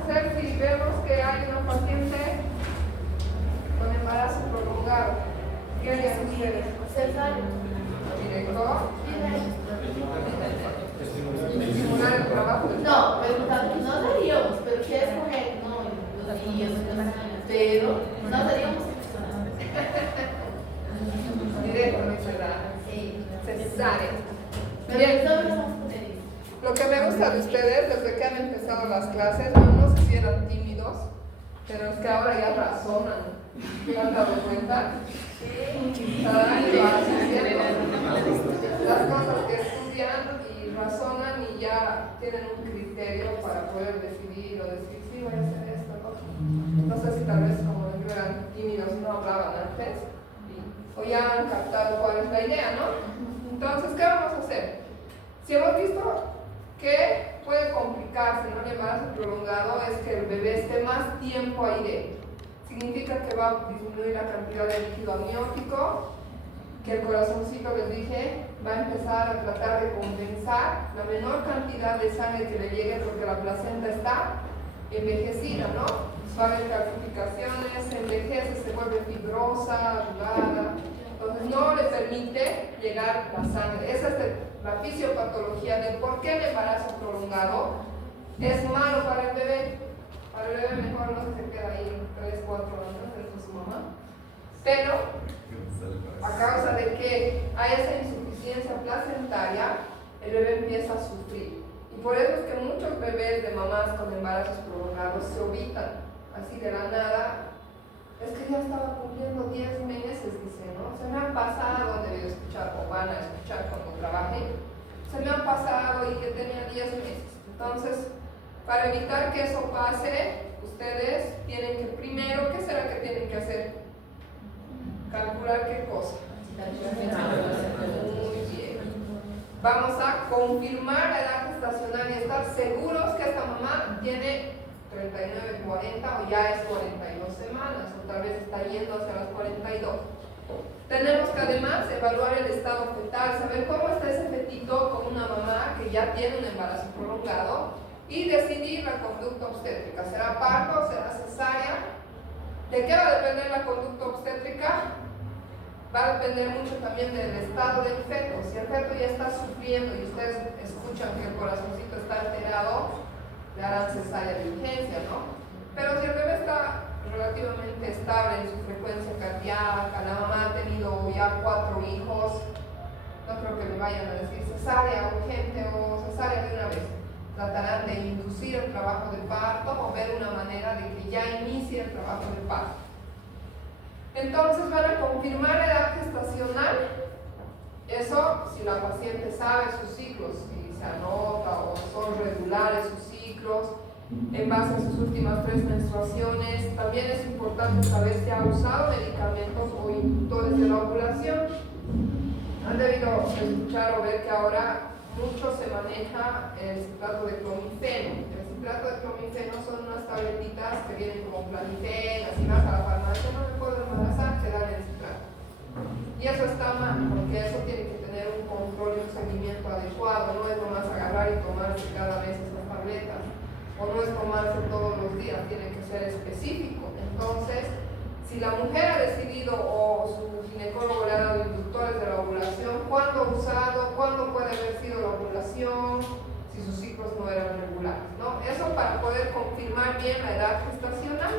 hacer si vemos que hay una paciente con embarazo prolongado? ¿Qué harían ustedes? Cesárea. ¿Directo? ¿Estimular el trabajo? No, no seríamos, pero si escoger, no, los niños, pero no seríamos directo, no es verdad. sí. Cesárea. Pero Bien. nosotros somos mujeres. Lo que me gusta de ustedes, desde que han empezado las clases, no sé si eran tímidos, pero es que ahora ya razonan. ¿Se han dado cuenta? Cada año haciendo las cosas que estudian y razonan y ya tienen un criterio para poder decidir o decir, sí, voy a hacer esto, ¿no? No sé si tal vez como ellos eran tímidos no hablaban antes o ya han captado cuál es la idea, ¿no? Entonces, ¿qué vamos a hacer? Si hemos visto que puede complicarse en un embarazo prolongado es que el bebé esté más tiempo ahí dentro. Significa que va a disminuir la cantidad de líquido amniótico, que el corazoncito, les dije, va a empezar a tratar de compensar la menor cantidad de sangre que le llegue porque la placenta está envejecida, ¿no? Va a haber calcificaciones, se envejece, se vuelve fibrosa, arrugada, entonces no le permite llegar la sangre. Esa es la fisiopatología de por qué el embarazo prolongado es malo para el bebé. Para el bebé mejor no se queda ahí 3, 4 años dentro de su mamá. Pero a causa de que hay esa insuficiencia placentaria, el bebé empieza a sufrir. Y por eso es que muchos bebés de mamás con embarazos prolongados se ovitan así de la nada. Es que ya estaba cumpliendo 10 meses, dice, ¿no? Se me han pasado, han debido escuchar o van a escuchar cuando trabaje, se me han pasado y que tenía 10 meses. Entonces, para evitar que eso pase, ustedes tienen que primero, ¿qué será que tienen que hacer? Calcular qué cosa. Muy bien. Vamos a confirmar la edad gestacional y estar seguros que esta mamá tiene 39, 40 o ya es 42 semanas o tal vez está yendo hacia las 42. Tenemos que además evaluar el estado fetal, saber cómo está ese fetito con una mamá que ya tiene un embarazo prolongado y decidir la conducta obstétrica. ¿Será parto o será cesárea? ¿De qué va a depender la conducta obstétrica? Va a depender mucho también del estado del feto. Si el feto ya está sufriendo y ustedes escuchan que el corazoncito está alterado, le harán cesárea de urgencia, ¿no? Pero si el bebé está relativamente estable en su frecuencia cardíaca, la mamá ha tenido ya 4 hijos, no creo que le vayan a decir cesárea urgente o cesárea de una vez. Tratarán de inducir el trabajo de parto o ver una manera de que ya inicie el trabajo de parto. Entonces van a confirmar la edad gestacional. Eso si la paciente sabe sus ciclos, si se anota o son regulares sus ciclos en base a sus últimas 3 menstruaciones. También es importante saber si ha usado medicamentos o inductores de la ovulación. Han debido escuchar o ver que ahora mucho se maneja el citrato de clomifeno. El citrato de clomifeno son unas tabletitas que vienen como Planifen, así vas a la farmacia, no me puedo embarazar, te dan el citrato. Y eso está mal, porque eso tiene que tener un control y un seguimiento adecuado, no es nomás agarrar y tomarse cada vez esas tabletas, o no es tomarse todos los días, tiene que ser específico. Entonces, si la mujer ha decidido o su ginecólogo le ha dado inductores de la ovulación, ¿cuándo ha usado? ¿Cuándo puede haber sido la ovulación? Si sus ciclos no eran regulares, ¿no? Eso para poder confirmar bien la edad gestacional.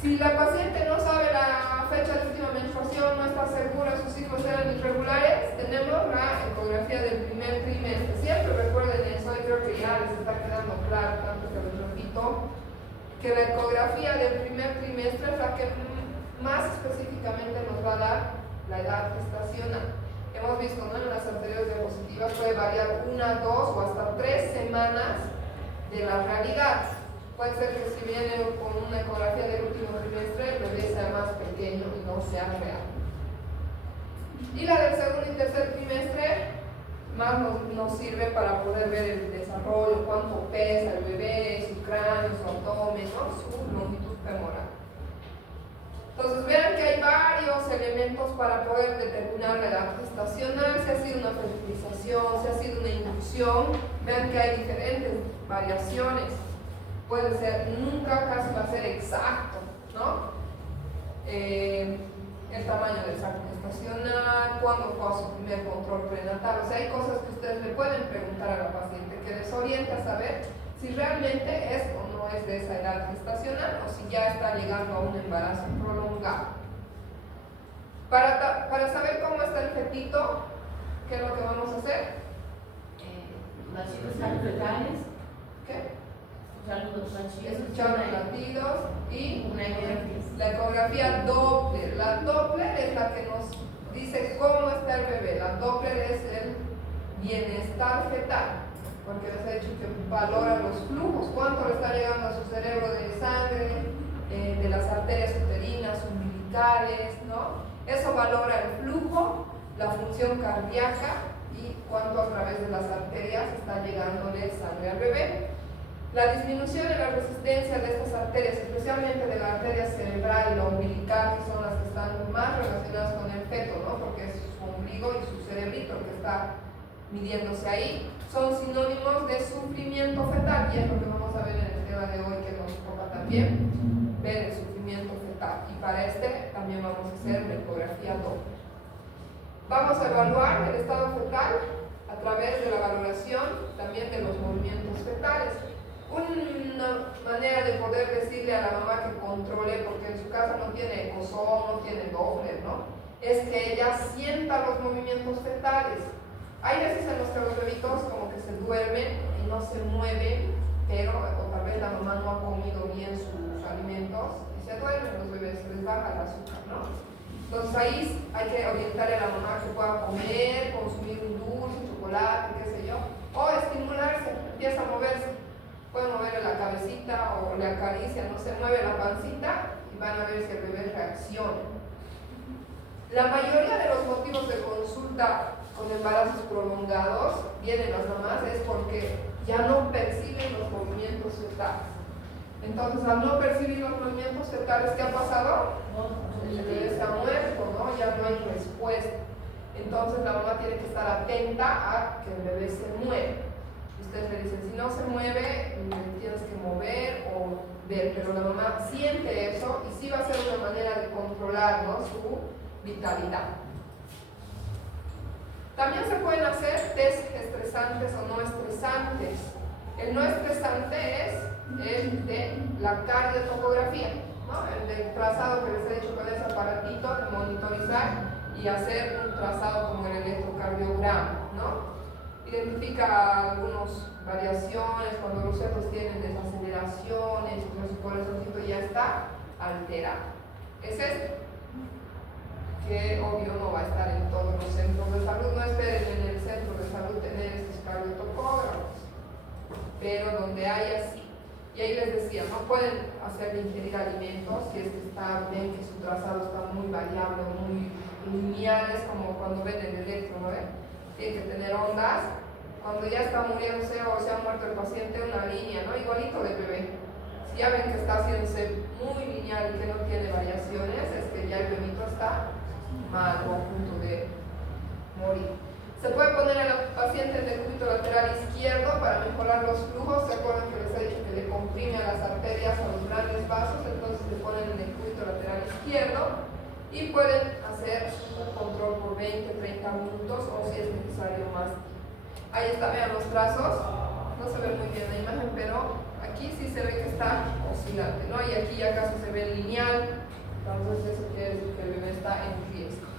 Si la paciente no sabe la fecha de última menstruación, no está segura, sus ciclos eran irregulares, tenemos la ecografía del primer trimestre. Siempre recuerden eso y creo que ya les está quedando claro, tanto que les repito, que la ecografía del primer trimestre es la que más específicamente nos va a dar la edad gestacional. Hemos visto, ¿no?, en las anteriores diapositivas puede variar 1, 2 o hasta 3 semanas de la realidad. Puede ser que si viene con una ecografía del último trimestre, el bebé sea más pequeño y no sea real. Y la del segundo y tercer trimestre más nos sirve para poder ver el desarrollo, cuánto pesa el bebé, su cráneo, su abdomen, ¿no?, su longitud femoral. Entonces vean que hay varios elementos para poder determinar la edad gestacional, si ha sido una fertilización, si ha sido una inducción. Vean que hay diferentes variaciones. puede ser, nunca casi va a ser exacto, ¿no? El tamaño del saco gestacional, cuándo fue a su primer control prenatal, o sea, hay cosas que ustedes le pueden preguntar a la paciente que les orienta a saber si realmente es o no es de esa edad gestacional o si ya está llegando a un embarazo prolongado. Para saber cómo está el fetito, ¿qué es lo que vamos a hacer? Las signos fetales. ¿Qué? Escuchar Escuchar los latidos y una ecografía. la ecografía Doppler. La Doppler es la que nos dice cómo está el bebé. La Doppler es el bienestar fetal, porque les he dicho que valora los flujos, cuánto le está llegando a su cerebro de sangre, de las arterias uterinas, umbilicales, ¿no? Eso valora el flujo, la función cardíaca y cuánto a través de las arterias está llegándole sangre al bebé. La disminución en la resistencia de estas arterias, especialmente de la arteria cerebral y la umbilical, que son las que están más relacionadas con el feto, ¿no? Porque es su ombligo y su cerebrito que está midiéndose ahí, son sinónimos de sufrimiento fetal, y es lo que vamos a ver en el tema de hoy que nos toca también, ver el sufrimiento fetal. Y para este también vamos a hacer la ecografía Doppler. Vamos a evaluar el estado fetal a través de la valoración también de los movimientos fetales. Una manera de poder decirle a la mamá que controle, porque en su casa no tiene ecozón, no tiene Doppler, ¿no? Es que ella sienta los movimientos fetales. Hay veces en los que los bebitos como que se duermen y no se mueven, pero o tal vez la mamá no ha comido bien sus alimentos y se duermen los bebés, se les baja el azúcar, ¿no? Entonces ahí hay que orientarle a la mamá que pueda comer, consumir un dulce, chocolate, qué sé yo, o estimularse, empieza a moverse. Pueden moverle la cabecita o le acaricia, no se mueve la pancita y van a ver si el bebé reacciona. La mayoría de los motivos de consulta con embarazos prolongados, vienen las mamás, es porque ya no perciben los movimientos fetales. Entonces, al no percibir los movimientos fetales, ¿qué ha pasado? El bebé se ha muerto, ¿no? Ya no hay respuesta. Entonces, la mamá tiene que estar atenta a que el bebé se mueva. Ustedes le dicen, si no se mueve, tienes que mover o ver, pero la mamá siente eso y sí va a ser una manera de controlar, ¿no?, su vitalidad. También se pueden hacer test estresantes o no estresantes. El no estresante es el de la cardiotocografía, ¿no?, el del trazado que les he dicho con ese aparatito de monitorizar y hacer un trazado como el electrocardiograma, ¿no? Identifica algunas variaciones, cuando los fetos tienen desaceleraciones, cuando su corazoncito ya está alterado. Es este, que obvio no va a estar en todos los centros de salud, no esperen en el centro de salud tener estos cardiotocógrafos, pero donde hay así. Y ahí les decía, no pueden hacerle ingerir alimentos si es que ven que su trazado está muy variable, muy lineal, es como cuando ven el electro, ¿no? Tiene que tener ondas. Cuando ya está muriéndose o se ha muerto el paciente, una línea, ¿no?, igualito de bebé. Si ya ven que está haciéndose muy lineal y que no tiene variaciones, es que ya el bebito está mal o a punto de morir. Se puede poner al paciente en decúbito lateral izquierdo para mejorar los flujos. ¿Se acuerdan que les he dicho que le comprime a las arterias, a los grandes vasos? Entonces le ponen en decúbito lateral izquierdo y pueden hacer un control por 20-30 minutos o si es necesario más. Ahí está, vean los trazos, no se ve muy bien la imagen, pero aquí sí se ve que está oscilante, ¿no? Y aquí ya casi se ve lineal, entonces eso quiere decir que el bebé está en riesgo.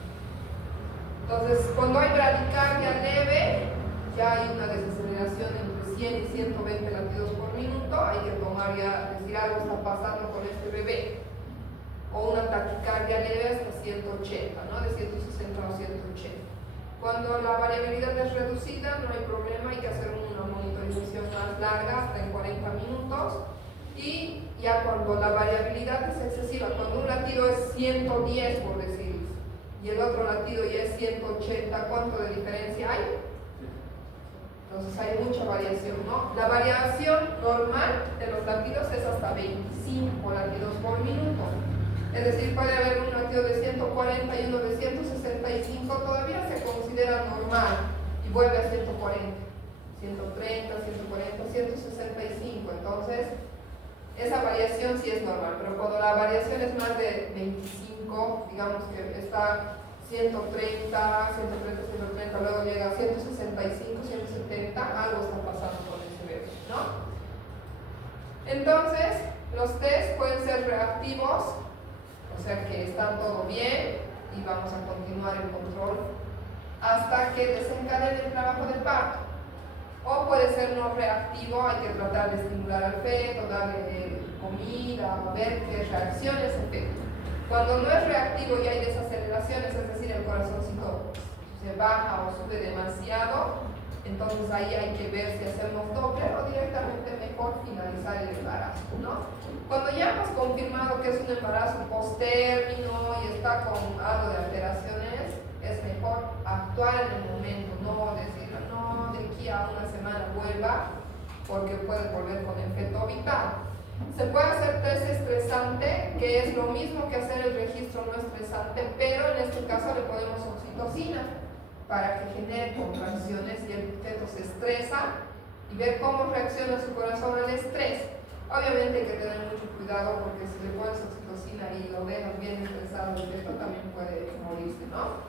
Entonces, cuando hay bradicardia leve, ya hay una desaceleración entre 100 y 120 latidos por minuto, hay que tomar ya, decir algo está pasando con este bebé. O una taquicardia leve hasta 180, ¿no?, de 160 a 180. Cuando la variabilidad es reducida, no hay problema, hay que hacer una monitorización más larga, hasta en 40 minutos. Y ya cuando la variabilidad es excesiva, cuando un latido es 110, por decir, y el otro latido ya es 180, ¿cuánto de diferencia hay? Entonces hay mucha variación, ¿no? La variación normal de los latidos es hasta 25 latidos por minuto. Es decir, puede haber un latido de 140 y uno de 165, todavía se considera normal y vuelve a 140, 130, 140, 165. Entonces, esa variación sí es normal, pero cuando la variación es más de 25, digamos que está 130, 130, luego llega a 165, 170, algo está pasando con ese bebé, ¿no? Entonces, los test pueden ser reactivos, o sea que están todo bien y vamos a continuar el control hasta que desencadene el trabajo del parto. O puede ser no reactivo, hay que tratar de estimular al feto, darle comida, ver qué reacciones efectúa. Cuando no es reactivo y hay desaceleraciones, es decir, el corazoncito se baja o sube demasiado, entonces ahí hay que ver si hacemos Doppler o directamente mejor finalizar el embarazo, ¿no? Cuando ya hemos confirmado que es un embarazo post-término y está con algo de alteraciones, es mejor actuar en el momento, no decir, no, de aquí a una semana vuelva, porque puede volver con el feto vital. Se puede hacer test estresante, que es lo mismo que hacer el registro no estresante, pero en este caso le ponemos oxitocina para que genere contracciones y el feto se estresa y ver cómo reacciona su corazón al estrés. Obviamente hay que tener mucho cuidado porque si le pones oxitocina y lo dejas bien estresado el feto también puede morirse, ¿no?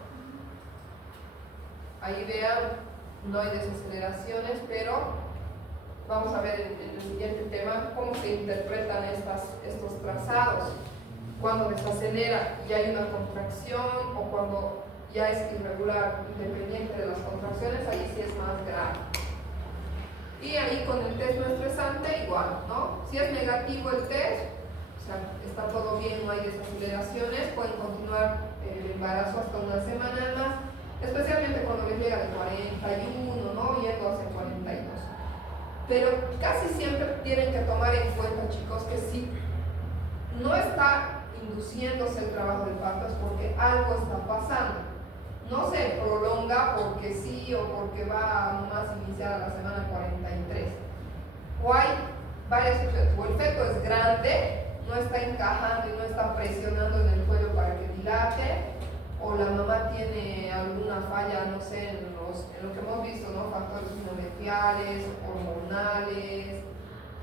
Ahí vean, no hay desaceleraciones, pero vamos a ver en el siguiente tema cómo se interpretan estos trazados. Cuando desacelera y hay una contracción o cuando ya es irregular, independiente de las contracciones, ahí sí es más grave. Y ahí con el test no estresante igual, ¿no? Si es negativo el test, o sea, está todo bien, no hay desaceleraciones, pueden continuar el embarazo hasta una semana más, especialmente cuando les llega de 41, ¿no? Yendo hacia 42. Pero casi siempre tienen que tomar en cuenta, chicos, que si no está induciéndose el trabajo del parto es porque algo está pasando. No se prolonga porque sí o porque va nomás a iniciar a la semana 43. O hay varios efectos. O el feto es grande, no está encajando y no está presionando en el cuello para que dilate, o la mamá tiene alguna falla, no sé, en lo que hemos visto, ¿no? Factores sinometriales, hormonales,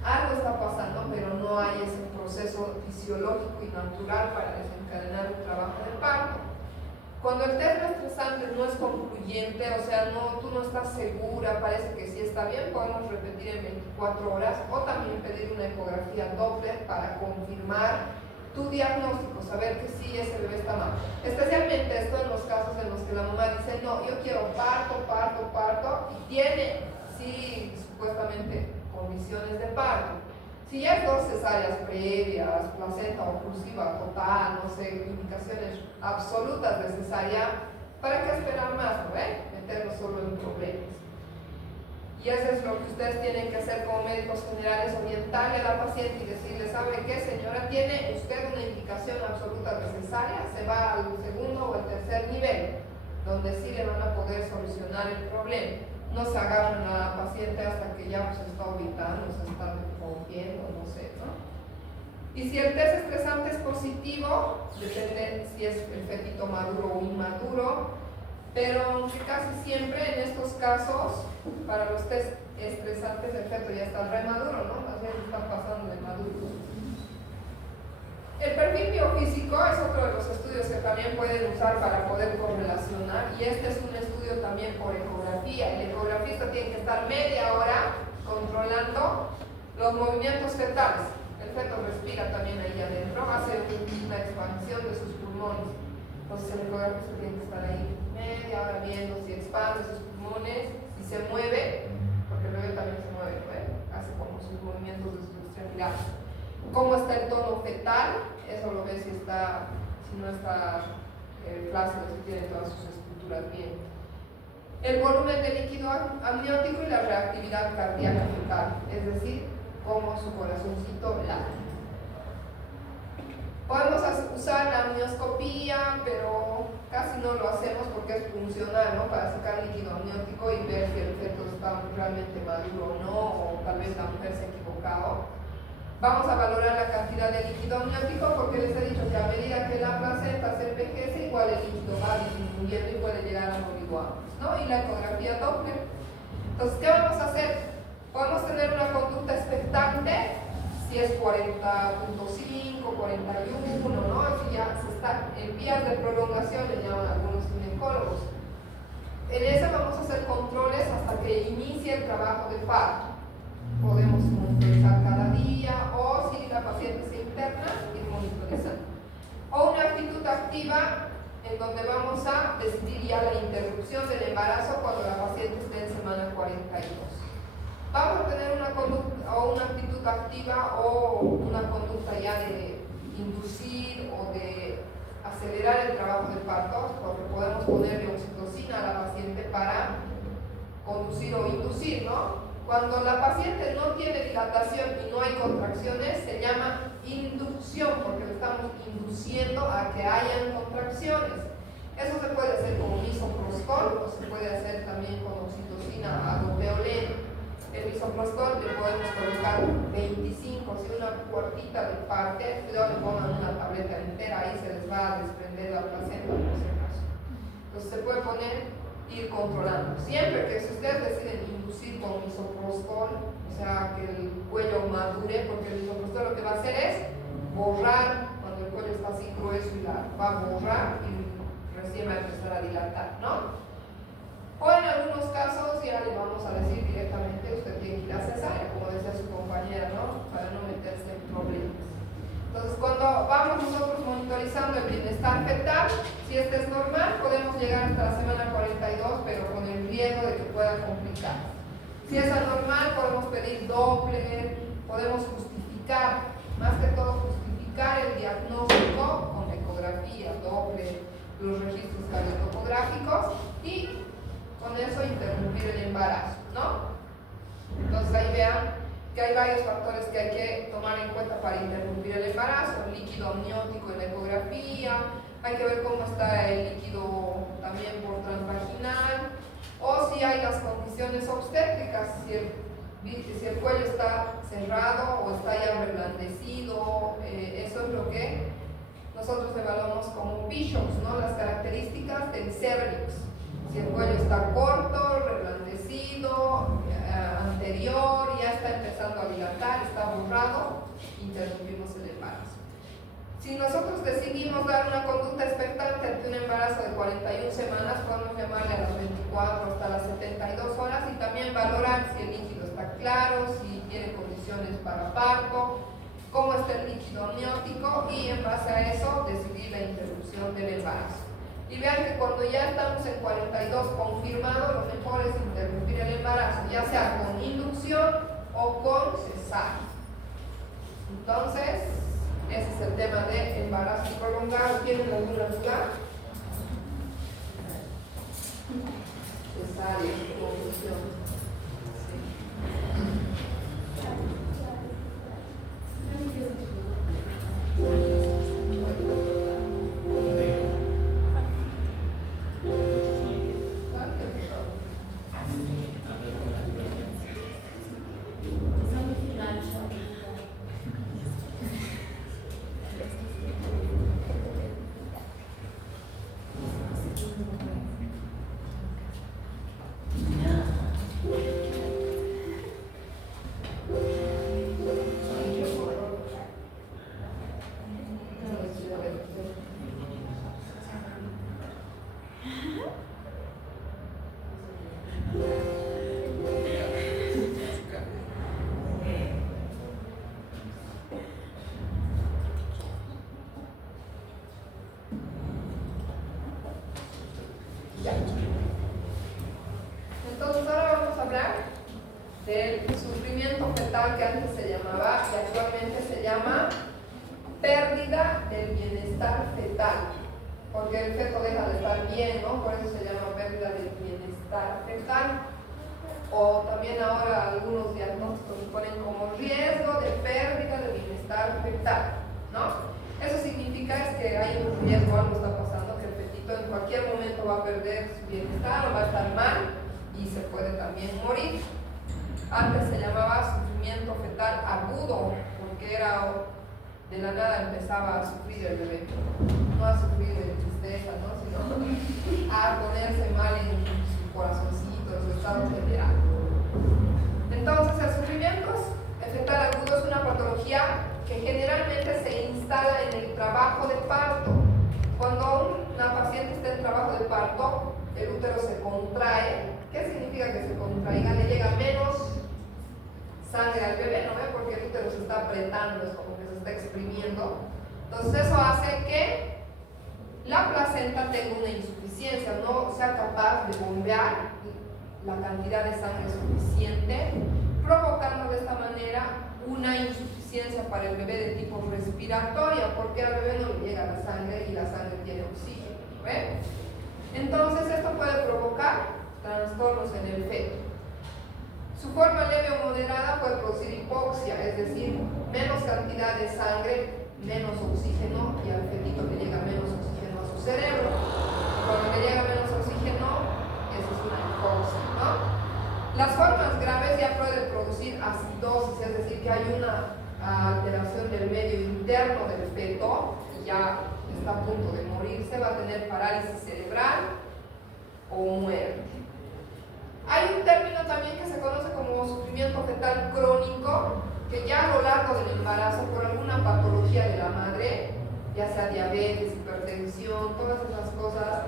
algo está pasando, pero no hay ese proceso fisiológico y natural para desencadenar el trabajo del parto. Cuando el test no estresante no es concluyente, o sea, tú no estás segura, parece que sí está bien, podemos repetir en 24 horas o también pedir una ecografía Doppler para confirmar tu diagnóstico, saber que sí, ese bebé está mal. Especialmente esto en los casos en los que la mamá dice, no, yo quiero parto, y tiene, sí, supuestamente condiciones de parto. Si ya es 2 cesáreas previas, placenta oclusiva total, no sé, indicaciones absolutas de cesárea, ¿para qué esperar más, no? Meternos solo en problemas. Y eso es lo que ustedes tienen que hacer como médicos generales, orientarle a la paciente y decirle, ¿sabe qué, señora? ¿Tiene usted una indicación absoluta de cesárea? Se va al segundo o al tercer nivel, donde sí le van a poder solucionar el problema. No se agarran a la paciente hasta que ya se está orbitando, se está rompiendo, no sé, ¿no? Y si el test estresante es positivo, depende si es el fetito maduro o inmaduro, pero aunque casi siempre en estos casos, para los test estresantes el feto ya está remaduro, ¿no? Más bien está pasando de maduro. El perfil biofísico es otro de los estudios que también pueden usar para poder correlacionar, y este es un estudio también por ecografía. El ecografista tiene que estar media hora controlando los movimientos fetales. El feto respira también ahí adentro, hace una expansión de sus pulmones. Entonces el ecografista tiene que estar ahí media hora viendo si expande sus pulmones, si se mueve, porque el bebé también se mueve, ¿no? Hace como sus movimientos de sus extremidades. ¿Cómo está el tono fetal? Eso lo ve si no está flácido, si tiene todas sus estructuras bien. El volumen de líquido amniótico y la reactividad cardíaca fetal, es decir, cómo su corazoncito late. Podemos usar la amnioscopía, pero casi no lo hacemos porque es funcional, ¿no? Para sacar líquido amniótico y ver si el feto está realmente maduro o no, o tal vez la mujer se ha equivocado. Vamos a valorar la cantidad de líquido amniótico porque les he dicho que a medida que la placenta se envejece, igual el líquido va disminuyendo y puede llegar a moriguanos, ¿no? Y la ecografía Doppler. Entonces, ¿qué vamos a hacer? Podemos tener una conducta expectante si es 40.5, 41, ¿no? Si ya se está en vías de prolongación, le llaman algunos ginecólogos. En esa vamos a hacer controles hasta que inicie el trabajo de parto. Podemos monitorizar cada día, o si la paciente se interna, ir monitorizando. O una actitud activa, en donde vamos a decidir ya la interrupción del embarazo cuando la paciente esté en semana 42. Vamos a tener una conducta o una actitud activa o una conducta ya de inducir o de acelerar el trabajo del parto, porque podemos ponerle oxitocina a la paciente para conducir o inducir, ¿no? Cuando la paciente no tiene dilatación y no hay contracciones, se llama inducción, porque le estamos induciendo a que hayan contracciones. Eso se puede hacer con misoprostol, o se puede hacer también con oxitocina a dopeolén. El misoprostol le podemos colocar 25, si una cuartita de parte, luego le pongan una tableta entera, ahí se les va a desprender la placenta, por si acaso. Entonces se puede poner, ir controlando. Siempre que si ustedes deciden inducir con misoprostol, o sea, que el cuello madure, porque el misoprostol lo que va a hacer es borrar, cuando el cuello está así grueso y largo, va a borrar y recién va a empezar a dilatar, ¿no? O en algunos casos ya le vamos a decir directamente, usted tiene que ir a cesárea, como decía su compañera, ¿no? Para no meterse en problemas. Entonces, cuando vamos nosotros monitorizando el bienestar fetal, si este es normal, podemos llegar hasta la semana 42, pero con el riesgo de que pueda complicar. Si es anormal, podemos pedir Doppler, podemos justificar, más que todo justificar el diagnóstico con ecografía, Doppler, los registros cardiotopográficos, y con eso interrumpir el embarazo, ¿no? Entonces ahí vean que hay varios factores que hay que tomar en cuenta para interrumpir el embarazo: el líquido amniótico en la ecografía, hay que ver cómo está el líquido también por transvaginal, o si hay las condiciones obstétricas, si el cuello está cerrado o está ya reblandecido. Eso es lo que nosotros evaluamos como Bishops, ¿no? Las características del cervix. Si el cuello está corto, reblandecido, anterior, ya está empezando a dilatar, está borrado, interrumpimos el embarazo. Si nosotros decidimos dar una conducta expectante ante un embarazo de 41 semanas, podemos llamarle a las 24 hasta las 72 horas y también valorar si el líquido está claro, si tiene condiciones para parto, cómo está el líquido amniótico, y en base a eso decidir la interrupción del embarazo. Y vean que cuando ya estamos en 42 confirmado, lo mejor es interrumpir el embarazo, ya sea con inducción o con cesárea. Entonces, ese es el tema de embarazo prolongado. ¿Tienen alguna duda? Cesárea, conclusión. Entonces ahora vamos a hablar del sufrimiento fetal, que antes se llamaba y actualmente se llama pérdida del bienestar fetal, porque el feto deja de estar bien, ¿no? Por eso se llama pérdida del bienestar fetal. O también ahora algunos diagnósticos se ponen como riesgo de pérdida de bienestar fetal, ¿no? Eso significa es que hay un riesgo, algo está pasando, que el fetito en cualquier momento va a perder su bienestar o va a estar mal y se puede también morir. Antes se llamaba sufrimiento fetal agudo, porque era de la nada empezaba a sufrir el bebé, no a sufrir de tristeza, ¿no? Sino a ponerse mal en su corazoncito, en su estado general. Entonces el sufrimiento fetal agudo es una una patología que generalmente se instala en el trabajo de parto. Cuando una paciente está en trabajo de parto, el útero se contrae. ¿Qué significa que se contraiga? Le llega menos sangre al bebé, ¿no ve? Porque el útero se está apretando, es como que se está exprimiendo. Entonces eso hace que la placenta tenga una insuficiencia, no sea capaz de bombear la cantidad de sangre suficiente, provocando de esta manera una insuficiencia para el bebé de tipo respiratoria, porque al bebé no le llega la sangre y la sangre tiene oxígeno, ¿ve? Entonces esto puede provocar trastornos en el feto. Su forma leve o moderada puede producir hipoxia, es decir, menos cantidad de sangre, menos oxígeno, y al fetito le llega menos oxígeno a su cerebro. Cuando le llega menos oxígeno, eso es una hipoxia, ¿no? Las formas graves ya pueden producir acidosis, es decir, que hay una alteración del medio interno del feto y ya está a punto de morirse, va a tener parálisis cerebral o muerte. Hay un término también que se conoce como sufrimiento fetal crónico, que ya a lo largo del embarazo, por alguna patología de la madre, ya sea diabetes, hipertensión, todas esas cosas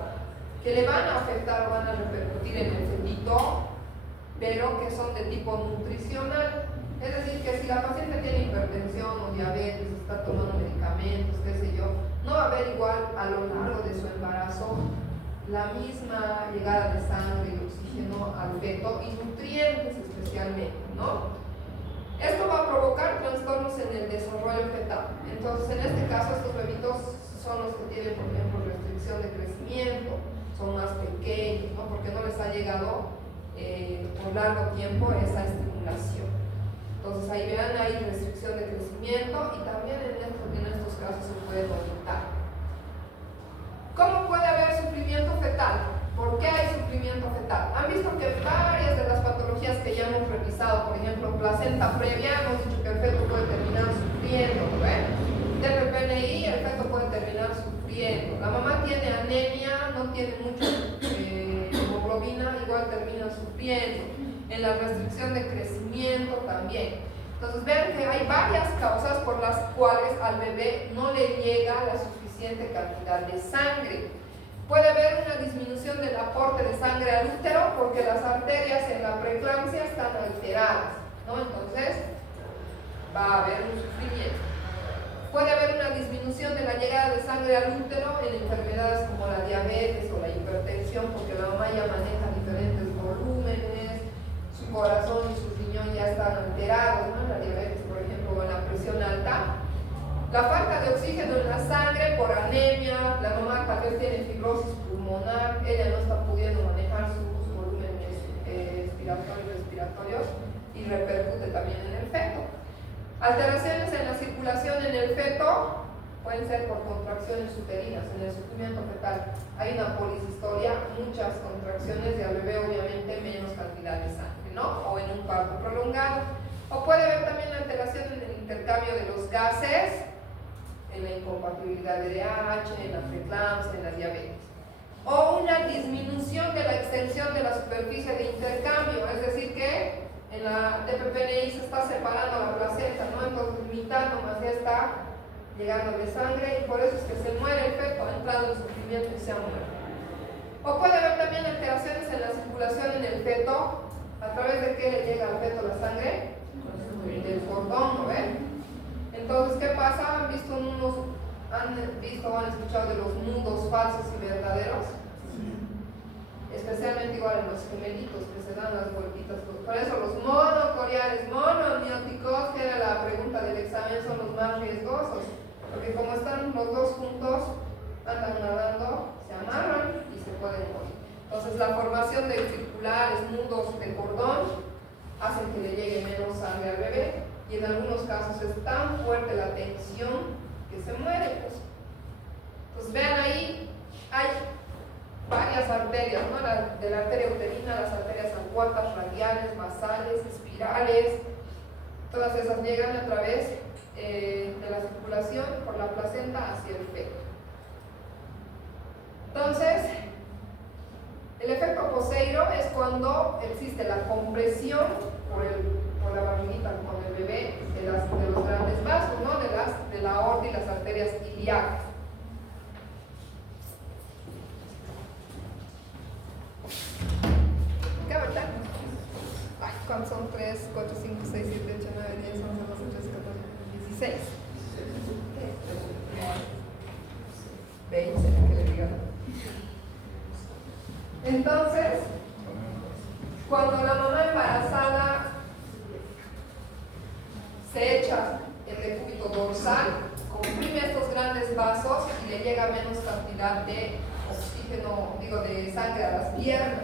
que le van a afectar o van a repercutir en el fetito, pero que son de tipo nutricional. Es decir, que si la paciente tiene hipertensión o diabetes, está tomando medicamentos, qué sé yo, no va a haber igual a lo largo de su embarazo la misma llegada de sangre y oxígeno al feto y nutrientes especialmente, ¿no? Esto va a provocar trastornos en el desarrollo fetal. Entonces, en este caso, estos bebitos son los que tienen, por ejemplo, restricción de crecimiento, son más pequeños, ¿no? Porque no les ha llegado por largo tiempo esa estimulación. Entonces, ahí vean, hay restricción de crecimiento y también en estos casos se puede vomitar. ¿Cómo puede haber sufrimiento fetal? ¿Por qué hay sufrimiento fetal? Han visto que varias de las patologías que ya hemos revisado, por ejemplo, placenta previa, hemos dicho que el feto puede terminar sufriendo, ¿ven? DPPNI, el feto puede terminar sufriendo. La mamá tiene anemia, no tiene mucha hemoglobina, igual termina sufriendo. En la restricción de crecimiento también. Entonces vean que hay varias causas por las cuales al bebé no le llega la suficiente cantidad de sangre. Puede haber una disminución del aporte de sangre al útero porque las arterias en la preeclampsia están alteradas, ¿no? Entonces va a haber un sufrimiento. Puede haber una disminución de la llegada de sangre al útero en enfermedades como la diabetes o la hipertensión, porque la mamá ya maneja diferentes volúmenes, su corazón y sus riñones ya están alterados, ¿no? La diabetes, por ejemplo, o la presión alta. La falta de oxígeno en la sangre por anemia, la mamá tal vez tiene fibrosis pulmonar, ella no está pudiendo manejar sus volúmenes respiratorios y repercute también en el feto. Alteraciones en la circulación en el feto pueden ser por contracciones uterinas, en el sufrimiento fetal. Hay una policistolia, muchas contracciones y al bebé obviamente menos cantidad de sangre, ¿no? O en un parto prolongado. O puede haber también alteración en el intercambio de los gases, en la incompatibilidad de DH, en la preeclampsia, en la diabetes. O una disminución de la extensión de la superficie de intercambio, es decir que en la DPPNI se está separando la placenta, ¿no? Entonces mitad nomás ya está llegando de sangre y por eso es que se muere el feto, ha entrado en sufrimiento y se ha muerto. O puede haber también alteraciones en la circulación en el feto, a través de qué le llega al feto la sangre, del cordón, ¿no ven? Entonces, ¿qué pasa? ¿Han visto o han escuchado de los nudos falsos y verdaderos? Especialmente igual en los gemelitos que se dan las vueltitas. Por eso los monocoriales, monoamnióticos, que era la pregunta del examen, son los más riesgosos. Porque como están los dos juntos, andan nadando, se amarran y se pueden morir. Entonces la formación de circulares, nudos de cordón, hacen que le llegue menos sangre al bebé. Y en algunos casos es tan fuerte la tensión que se muere, pues. Entonces vean ahí, hay varias arterias, ¿no? De la arteria uterina, las arterias acuáticas, radiales, basales, espirales, todas esas llegan a través de la circulación por la placenta hacia el feto. Entonces, el efecto Poseiro es cuando existe la compresión por la barriguita con el bebé de los las arterias ilíacas. ¿Qué verdad? Ay, ¿cuántos son? 3, 4, 5, 6, 7, 8, 9, 10, 11, 12, 13, 14, 16. 20, que le digan. Entonces, cuando la mamá embarazada se echa el decúbito dorsal, comprime estos grandes vasos y le llega menos cantidad de oxígeno, de sangre a las piernas.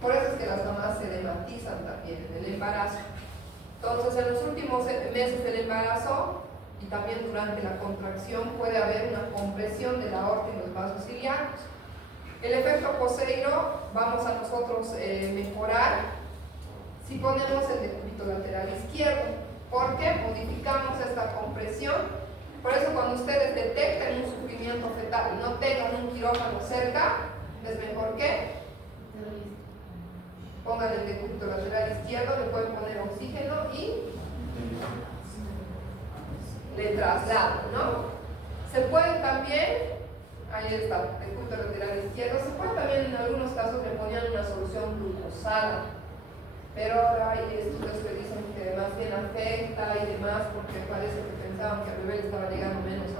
Por eso es que las mamás se hematizan también en el embarazo. Entonces, en los últimos meses del embarazo y también durante la contracción puede haber una compresión de la aorta y los vasos ilíacos. El efecto Poseiro vamos a nosotros mejorar si ponemos el decúbito lateral izquierdo, porque modificamos esta compresión. Por eso cuando ustedes detecten un sufrimiento fetal y no tengan un quirófano cerca, es mejor que pongan el decúbito lateral izquierdo, le pueden poner oxígeno y le trasladan, ¿no? Se puede también, ahí está, decúbito lateral izquierdo, se puede también en algunos casos le ponían una solución glucosada, pero ahora hay estudios que dicen que más bien afecta y demás porque parece que pensaban que al bebé le estaba llegando menos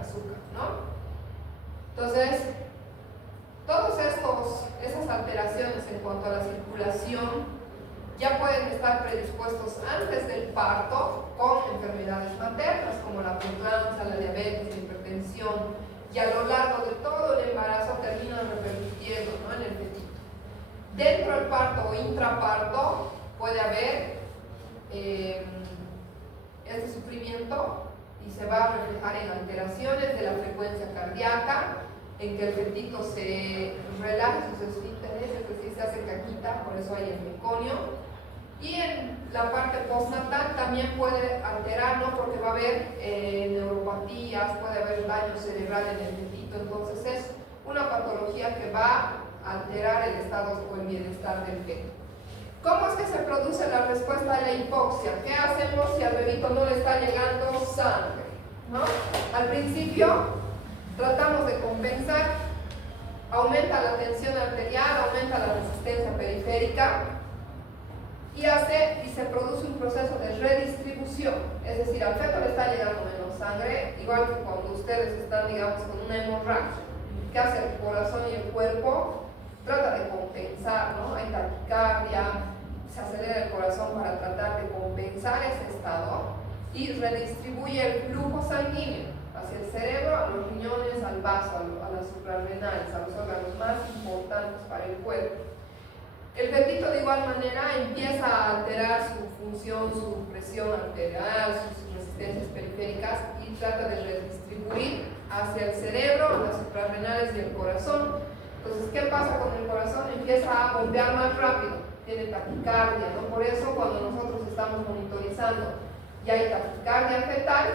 azúcar, ¿no? Entonces, todas esas alteraciones en cuanto a la circulación ya pueden estar predispuestos antes del parto con enfermedades maternas como la preeclampsia, la diabetes, la hipertensión, y a lo largo de todo el embarazo terminan repercutiendo, ¿no?, en el fetito. Dentro del parto o intraparto puede haber este sufrimiento y se va a reflejar en alteraciones de la frecuencia cardíaca, en que el fetito se relaje sus esfínteres, es decir, se hace caquita, por eso hay el meconio. Y en la parte postnatal también puede alterar, ¿no?, porque va a haber neuropatías, puede haber daño cerebral en el fetito, entonces es una patología que va a alterar el estado o el bienestar del feto. ¿Cómo es que se produce la respuesta a la hipoxia? ¿Qué hacemos si al bebito no le está llegando sangre, ¿no? Al principio tratamos de compensar, aumenta la tensión arterial, aumenta la resistencia periférica y se produce un proceso de redistribución, es decir, al feto le está llegando menos sangre, igual que cuando ustedes están, digamos, con una hemorragia. ¿Qué hace el corazón y el cuerpo? Trata de compensar, ¿no? Hay taquicardia, se acelera el corazón para tratar de compensar ese estado y redistribuye el flujo sanguíneo hacia el cerebro, a los riñones, al vaso, a las suprarrenales, a los órganos más importantes para el cuerpo. El fetito de igual manera empieza a alterar su función, su presión arterial, sus resistencias periféricas y trata de redistribuir hacia el cerebro, las suprarrenales y el corazón. Entonces, ¿qué pasa con el corazón? Empieza a bombear más rápido, tiene taquicardia, ¿no? Por eso cuando nosotros estamos monitorizando y hay taquicardia fetal,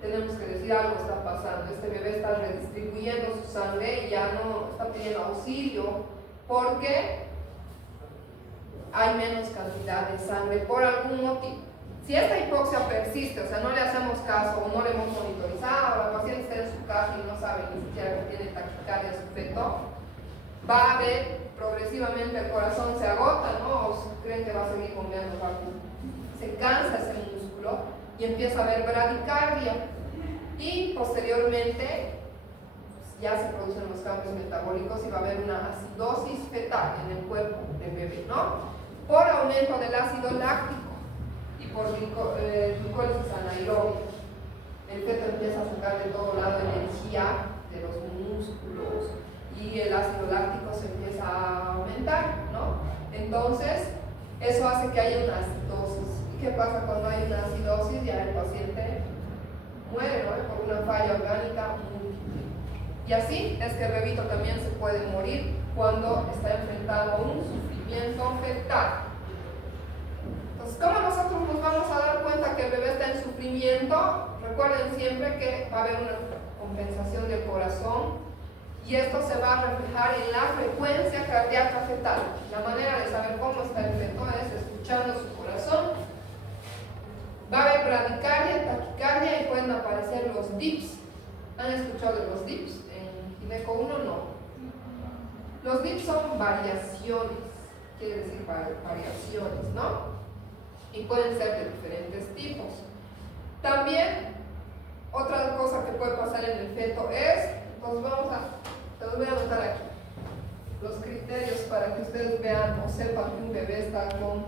tenemos que decir algo está pasando, este bebé está redistribuyendo su sangre y ya no está pidiendo auxilio porque hay menos cantidad de sangre por algún motivo. Si esta hipoxia persiste, o sea, no le hacemos caso o no le hemos monitorizado, la paciente está en su casa y no sabe ni siquiera que tiene taquicardia su feto, va a ver progresivamente el corazón se agota, ¿no? O creen que va a seguir bombeando rápido. Se cansa ese músculo y empieza a haber bradicardia. Y posteriormente ya se producen los cambios metabólicos y va a haber una acidosis fetal en el cuerpo del bebé, ¿no? Por aumento del ácido láctico y por glucólisis anaerobia. El feto empieza a sacar de todo lado energía de los músculos y el ácido láctico se empieza a aumentar, ¿no? Entonces, eso hace que haya una acidosis. ¿Y qué pasa cuando hay una acidosis? Ya el paciente muere, ¿no?, por una falla orgánica múltiple. Y así es que el bebito también se puede morir cuando está enfrentado a un sufrimiento fetal. Entonces, ¿cómo nosotros nos vamos a dar cuenta que el bebé está en sufrimiento? Recuerden siempre que va a haber una compensación del corazón y esto se va a reflejar en la frecuencia cardíaca fetal. La manera de saber cómo está el feto es escuchando su corazón. Va a haber bradicardia, taquicardia y pueden a aparecer los DIPS. ¿Han escuchado de los DIPS? En Gineco 1 no. Los DIPS son variaciones, quiere decir variaciones, ¿no? Y pueden ser de diferentes tipos. También, otra cosa que puede pasar en el feto es, entonces te los voy a anotar aquí, los criterios para que ustedes vean o sepan que un bebé está con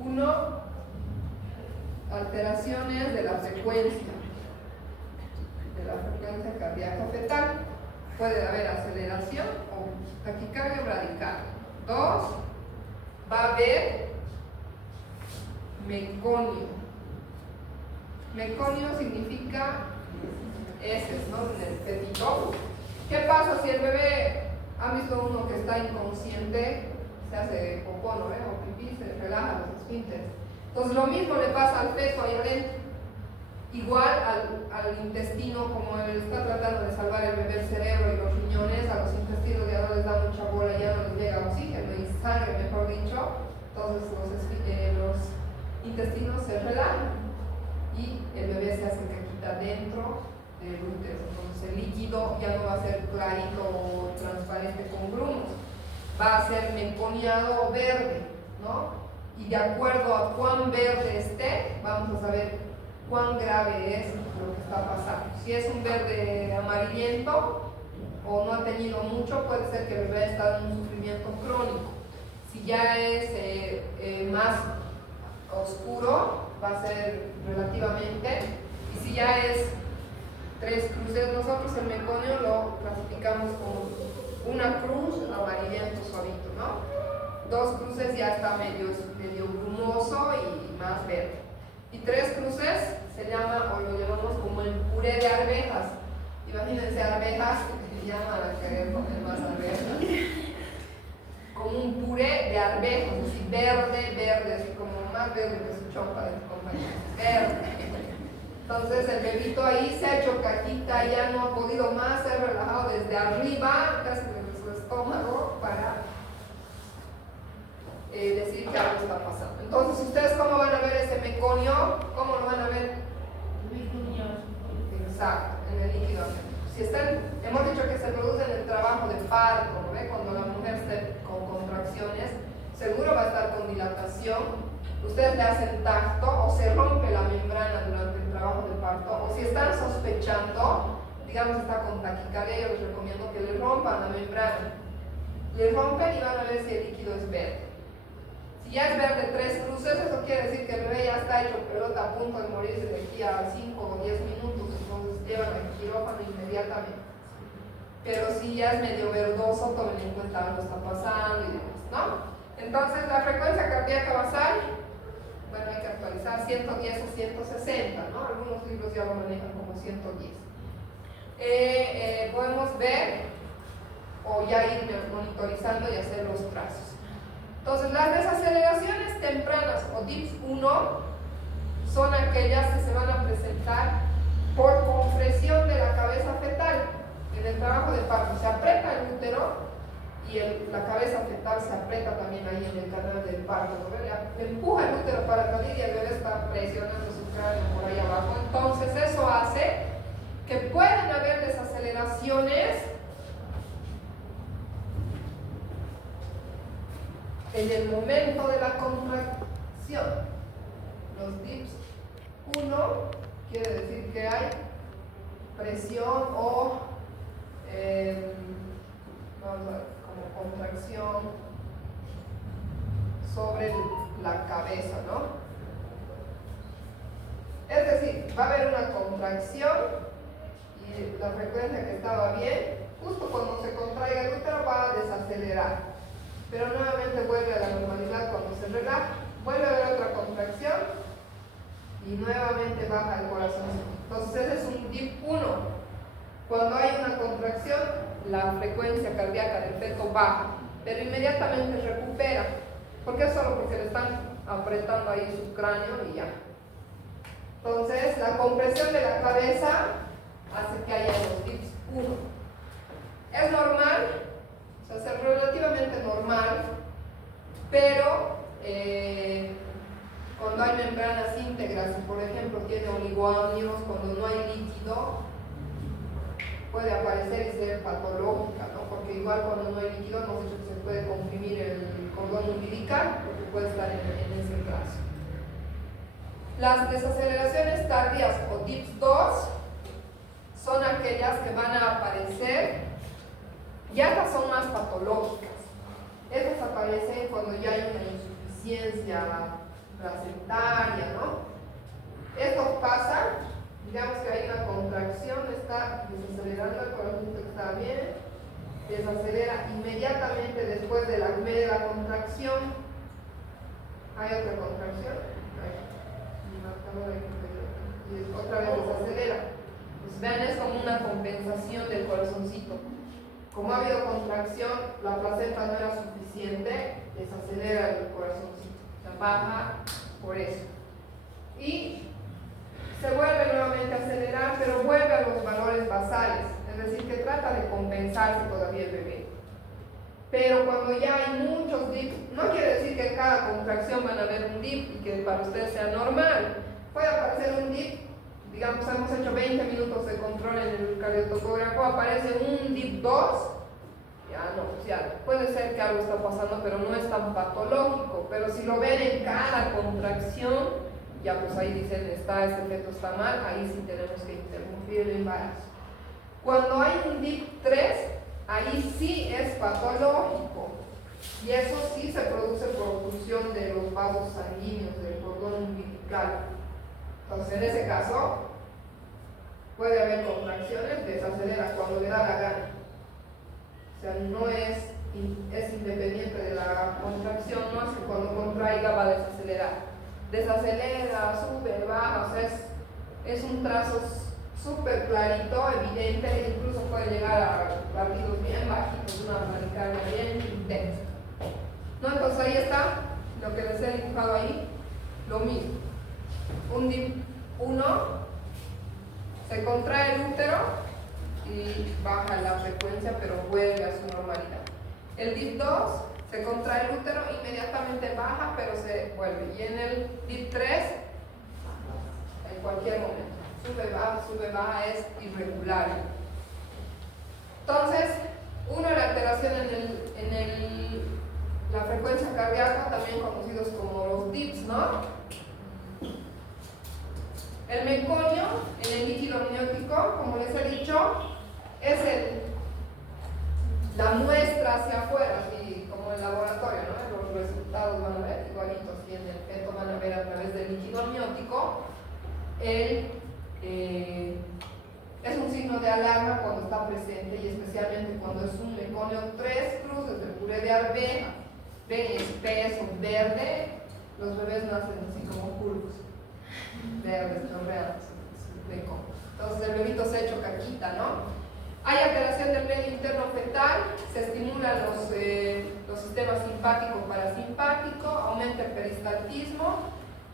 1. Alteraciones de la frecuencia cardíaca fetal. Puede haber aceleración o taquicardia bradicardia. 2. Va a haber meconio. Meconio significa heces, ¿no? En el fetito. ¿Qué pasa si el bebé, ha visto uno que está inconsciente, se hace popó, ¿no? O pipí, se relaja los esfínteres? Entonces lo mismo le pasa al feto ahí adentro. Igual al intestino, como él está tratando de salvar el bebé, el cerebro y los riñones, a los intestinos ya no les da mucha bola, ya no les llega oxígeno y sangre, mejor dicho. Entonces los intestinos se relajan y el bebé se hace caquita dentro del útero. Entonces el líquido ya no va a ser clarito o transparente con grumos, va a ser meconiado o verde, ¿no? Y de acuerdo a cuán verde esté, vamos a saber cuán grave es lo que está pasando. Si es un verde amarillento o no ha teñido mucho, puede ser que el bebé está en un sufrimiento crónico. Si ya es más oscuro, va a ser relativamente, y si ya es 3 cruces, nosotros el meconio lo clasificamos como una cruz amarillento suavito, ¿no? 2 cruces ya está medio grumoso y más verde. Y 3 cruces se llama, o lo llamamos como el puré de arvejas. Imagínense arvejas, que se llaman a querer comer más arvejas. Como un puré de arvejas, así verde, así como más verde que su chompa de compañía. Verde. Entonces el bebito ahí se ha hecho caquita, ya no ha podido más, se ha relajado desde arriba, casi desde su estómago, para decir que algo está pasando. Entonces, ¿ustedes cómo van a ver ese meconio? ¿Cómo lo van a ver? Exacto, en el líquido amniótico. Si hemos dicho que se produce en el trabajo de parto, ¿no ve? Cuando la mujer esté con contracciones, seguro va a estar con dilatación. Ustedes le hacen tacto o se rompe la membrana durante el trabajo de parto, o si están sospechando, digamos está con taquicardia, yo les recomiendo que le rompan la membrana. Le rompen y van a ver si el líquido es verde. Si ya es verde 3 cruces, eso quiere decir que el bebé ya está hecho pelota a punto de morirse de aquí a 5 o 10 minutos, entonces llevan al quirófano inmediatamente. Pero si ya es medio verdoso, tomen en cuenta algo está pasando y demás, ¿no? Entonces la frecuencia cardíaca basal, bueno, hay que actualizar 110 a 160, ¿no? Algunos libros ya lo manejan como 110. Podemos ver o ya ir monitorizando y hacer los trazos. Entonces, las desaceleraciones tempranas o DIPS 1 son aquellas que se van a presentar por compresión de la cabeza fetal en el trabajo de parto. Se aprieta el útero y la cabeza fetal se aprieta también ahí en el canal del parto, ¿no? Le empuja el útero para salir y el bebé está presionando su cráneo por ahí abajo. Entonces, eso hace que pueden haber desaceleraciones en el momento de la contracción. Los DIPS 1 quiere decir que hay presión o vamos a ver, como contracción sobre la cabeza, ¿no? Es decir, va a haber una contracción y la frecuencia que estaba bien, justo cuando se contraiga el útero va a desacelerar. Pero nuevamente vuelve a la normalidad cuando se relaja, vuelve a haber otra contracción y nuevamente baja el corazón. Entonces ese es un DIP 1. Cuando hay una contracción, la frecuencia cardíaca del feto baja, pero inmediatamente recupera. ¿Por qué? Solo porque le están apretando ahí su cráneo y ya. Entonces la compresión de la cabeza hace que haya los DIPs 1. Es normal, o sea, es relativamente normal, pero cuando hay membranas íntegras y por ejemplo tiene oligoamnios, cuando no hay líquido, puede aparecer y ser patológica, ¿no? Porque igual cuando no hay líquido hemos dicho que se puede comprimir el cordón umbilical porque puede estar en ese trazo. Las desaceleraciones tardías o DIPS 2 son aquellas que van a aparecer, ya estas son más patológicas. Estas aparecen cuando ya hay una insuficiencia placentaria, ¿no? Esto pasa, digamos que hay una contracción, está desacelerando el corazón, está bien, desacelera inmediatamente después de la media contracción. ¿Hay otra contracción? Y otra vez desacelera. Pues vean, es como una compensación del corazoncito. Como ha habido contracción, la placenta no era suficiente, desacelera el corazoncito, se baja por eso. Y se vuelve nuevamente a acelerar, pero vuelve a los valores basales, es decir, que trata de compensarse todavía el bebé. Pero cuando ya hay muchos dips, no quiere decir que en cada contracción van a haber un dip y que para ustedes sea normal. Puede aparecer un dip, digamos, hemos hecho 20 minutos de control en el cardiotocógrafo, aparece un dip 2, ya no, o sea, puede ser que algo está pasando, pero no es tan patológico. Pero si lo ven en cada contracción, ya pues ahí dicen, este feto está mal, ahí sí tenemos que interrumpir el embarazo. Cuando hay un dip 3, ahí sí es patológico, y eso sí se produce por obstrucción de los vasos sanguíneos del cordón umbilical. Entonces, en ese caso, puede haber contracciones, desacelera cuando le da la gana. O sea, no es independiente de la contracción, no es que cuando contraiga va a desacelerar. Desacelera, sube, baja, o sea, es un trazo súper clarito, evidente, incluso puede llegar a latidos bien bajitos, una bradicardia bien intensa. ¿No? Entonces ahí está lo que les he dibujado ahí, lo mismo. Un DIP 1, se contrae el útero y baja la frecuencia, pero vuelve a su normalidad. El DIP 2, se contrae el útero, inmediatamente baja, pero se vuelve. Y en el DIP 3, en cualquier momento. Sube, baja, es irregular. Entonces, la alteración en la frecuencia cardíaca, también conocidos como los DIPS, ¿no? El meconio en el líquido amniótico, como les he dicho, es la muestra hacia afuera, así como en el laboratorio, ¿no? Los resultados van a ver igualitos, y en el feto van a ver a través del líquido amniótico. Es un signo de alarma cuando está presente, y especialmente cuando es un meconio 3 cruces de puré de arveja. Ven, espeso, verde, los bebés nacen así como curvos, verdes, chorreados. Entonces el bebito se ha hecho caquita, ¿no? Hay alteración del medio interno fetal, se estimulan los sistemas simpático parasimpático, aumenta el peristaltismo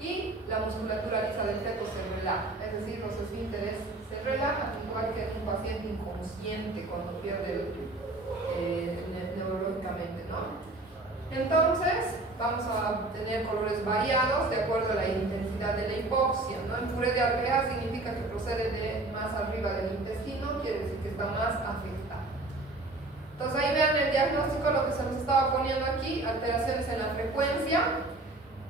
y la musculatura lisa del feto se relaja, es decir, los esfínteres se relajan, igual que en un paciente inconsciente cuando pierde neurológicamente, ¿no? Entonces, vamos a tener colores variados de acuerdo a la intensidad de la hipoxia, ¿no? El puré de arveja significa que procede de más arriba del intestino, quiere decir que está más afectado. Entonces ahí vean el diagnóstico, lo que se nos estaba poniendo aquí, alteraciones en la frecuencia,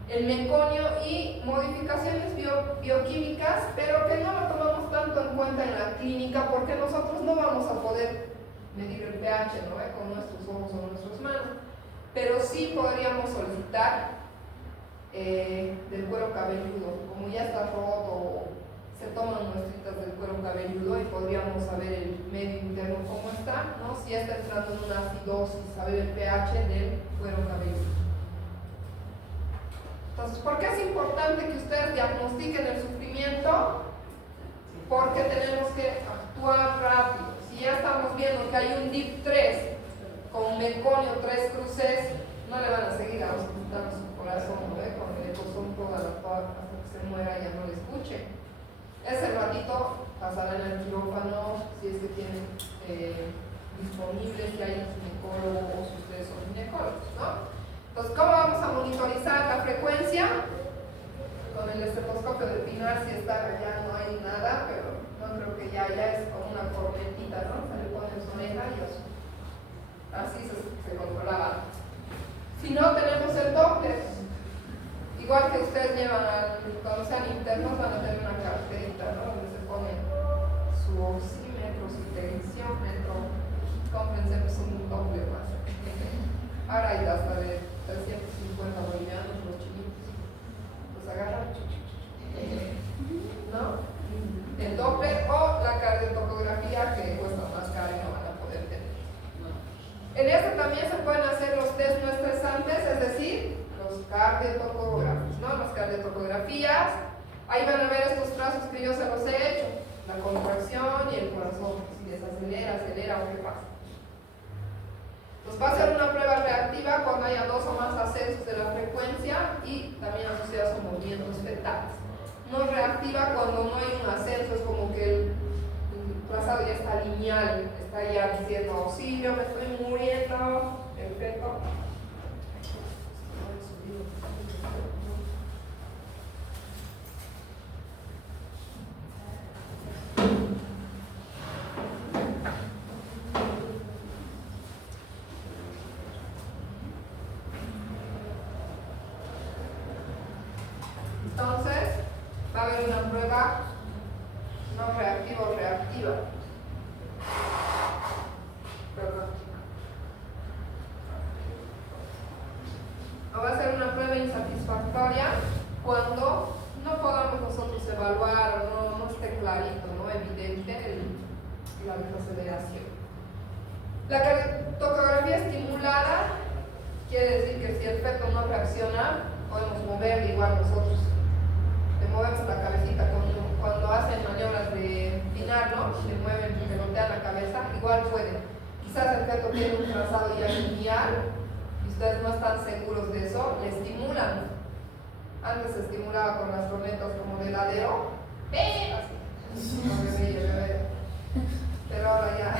el meconio y modificaciones bioquímicas, pero que no lo tomamos tanto en cuenta en la clínica porque nosotros no vamos a poder medir el pH, ¿no? Con nuestros ojos o nuestras manos. Pero sí podríamos solicitar del cuero cabelludo, como ya está roto, se toman muestritas del cuero cabelludo y podríamos saber el medio interno cómo está, ¿no? Si está entrando en una acidosis, saber el pH del cuero cabelludo. Entonces, ¿por qué es importante que ustedes diagnostiquen el sufrimiento? Porque tenemos que actuar rápido. Si ya estamos viendo que hay un DIP 3 con meconio 3 cruces, no le van a seguir auscultando su corazón, ¿no? Con el ecosonco hasta que se muera ya no le escuche. Ese ratito pasarán al quirófano si es que tienen disponible, si hay un ginecólogo o si ustedes son ginecólogos, ¿no? Entonces, ¿cómo vamos a monitorizar la frecuencia? Con el no, tenemos el Doppler. Igual que ustedes llevan, cuando sean internos, van a tener una carterita, ¿no? Donde se pone su oxímetro, su tensiómetro. Cómprense, pues un Doppler más. Ahora hay hasta de 350 bolivianos los chinitos. Los agarran, ¿no? El Doppler o la cardiotocografía, que cuesta más caro y no van a poder tener. En este también se pueden hacer los test no estresantes, es decir, los cardiotocógrafos, ¿no? Las cardiotocografías. Ahí van a ver estos trazos que yo se los he hecho, la contracción y el corazón, si desacelera, acelera o qué pasa. Nos va a hacer una prueba reactiva cuando haya 2 o más ascensos de la frecuencia y también asociados con movimientos fetales. No reactiva cuando no hay un ascenso, es como que el trazado ya está lineal, está ya diciendo auxilio, me estoy muriendo, el feto. Entonces, va a haber una prueba no reactiva o reactiva. Perdón. Va a ser una prueba insatisfactoria cuando no podamos nosotros evaluar o no esté clarito, no evidente la desaceleración. La cardiotocografía estimulada quiere decir que si el feto no reacciona, podemos moverle igual nosotros. Le movemos la cabecita cuando hacen maniobras de empinarlo, le mueven, le voltean la cabeza, igual pueden. Quizás el feto tiene un trazado ya lineal y ustedes no están seguros de eso, le estimulan. Antes se estimulaba con las cornetas como de heladero, así, pero ahora ya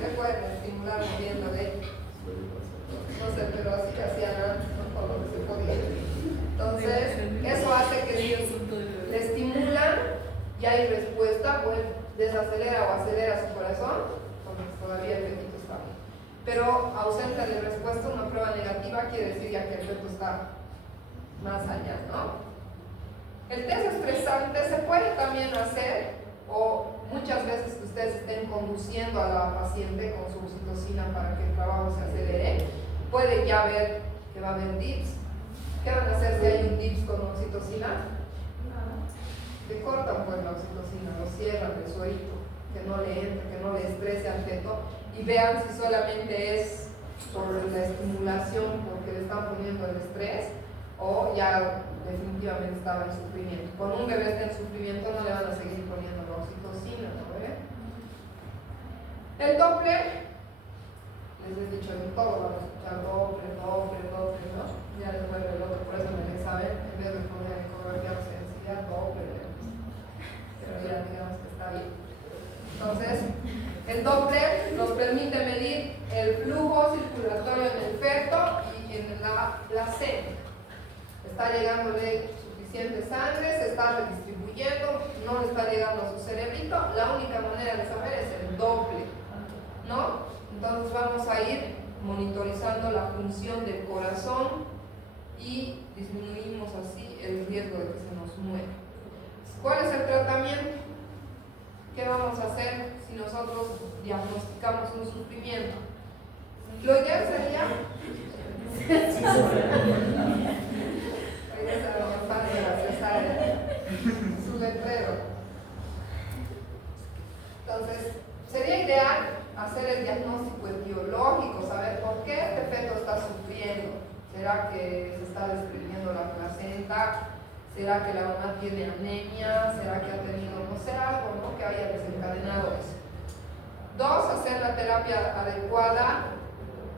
le pueden estimular moviéndole. No sé, pero así que hacían antes, ¿no? Todo lo que se podía. Entonces, eso hace que le estimulan y hay respuesta, pues desacelera o acelera su corazón, porque todavía el fetito está bien. Pero ausente de respuesta, una prueba negativa quiere decir ya que el feto está más allá, ¿no? El test estresante se puede también hacer, o muchas veces que ustedes estén conduciendo a la paciente con su oxitocina para que el trabajo se acelere, pueden ya ver que va a haber DIPS. ¿Qué van a hacer si hay un DIPS con oxitocina? Le cortan pues la oxitocina, lo cierran el suelito, que no le entre, que no le estrese al feto, y vean si solamente es por la estimulación, porque le están poniendo el estrés, o ya definitivamente estaba en sufrimiento. Cuando un bebé está en sufrimiento no le van a seguir poniendo la oxitocina, ¿no ve? El Doppler, les he dicho en todo, van a escuchar Doppler, ¿no? Ya les vuelve el otro, por eso en el examen, en vez de poner ecografía de densidad, Doppler, pero ya digamos que está bien. Entonces, el Doppler nos permite medir el flujo circulatorio en el feto y en la placenta. Está llegándole suficiente sangre, se está redistribuyendo, no le está llegando a su cerebrito. La única manera de saber es el Doppler, ¿no? Entonces vamos a ir monitorizando la función del corazón y disminuimos así el riesgo de que se nos muera. ¿Cuál es el tratamiento? ¿Qué vamos a hacer si nosotros diagnosticamos un sufrimiento? Lo ideal sería su letrero. Entonces, sería ideal hacer el diagnóstico etiológico, saber por qué este feto está sufriendo. ¿Será que se está desprendiendo la placenta? ¿Será que la mamá tiene anemia? ¿Será que ha tenido, no sé, algo, ¿no?, que haya desencadenado eso? 2, hacer la terapia adecuada.